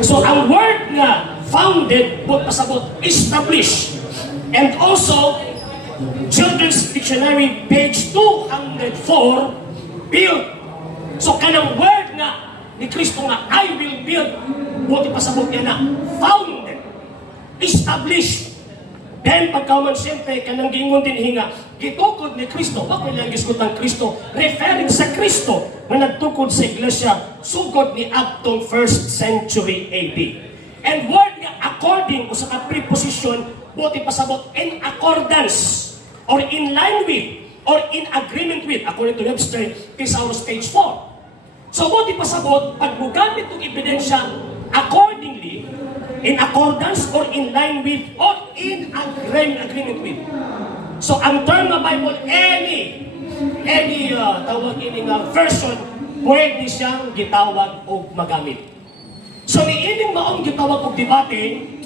So ang word nga founded, but pasabot, established. And also, Children's Dictionary, page 204, build. So kanang word nga ni Kristo nga, I will build, buti pasabot niya na, founded, established. Then pagkaman siyempre, kanang gingon din hinga, gitukod ni Kristo, wag may langis ko ng Kristo, referring sa Kristo na nagtukod sa iglesia, sugod ni Abtong 1st century AD. And word nga according o sa preposition, buti pasabot, in accordance, or in line with, or in agreement with, according to Webster, Thesaurus page 4. So buti pasabot, pag mugamit itong ebidensya, accordingly, in accordance, or in line with, or in agreement with. So ang term na Bible, any tawag ini nga version, pwede siyang gitawag o magamit. So niining maong gitawag og debate,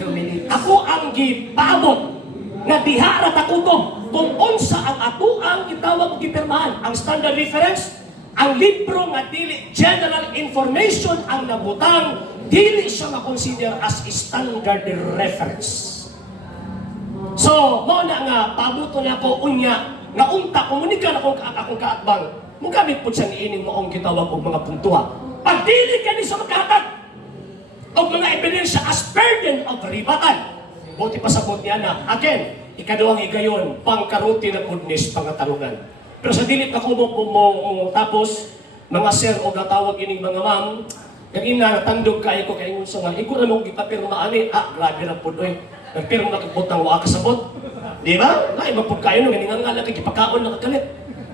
ako ang gipaabot nga dihara takutob kung unsa ang ato ang gitawag og gipirmahan. Ang standard reference, ang libro nga dili general information ang nabutang, dili siya ma-consider as standard reference. So, mo na nga, pabuto na ako unya, nga unta, komunikan akong kaatbang, mugamit po siyang iining moong gitawag og mga puntua. Pag dili ka ni sa makahatag, og mga ebidensya as burden of ribatan, buti pasabot niya na, again, ikaduhang igayon, pangkaruti na goodness, pangatarungan. Pero sa dilit ako mo tapos, mga sir o gatawag ining mga ma'am, kanina natandog kayo ko kayo sa nga, iko na mong gipapirmaan grabe na po doy. Nagpirong nakikutang waa kasabot. Di ba? Ay, mapod kayo nung nga nga lang kipakaon nakakalit.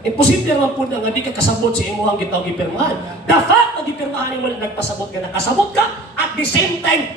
Imposible naman po na nga di ka kasabot sa imuhang gitawag gipirmahan. The fact na gipirmahan mo nagpasabot ka, nakasabot ka, at the same time,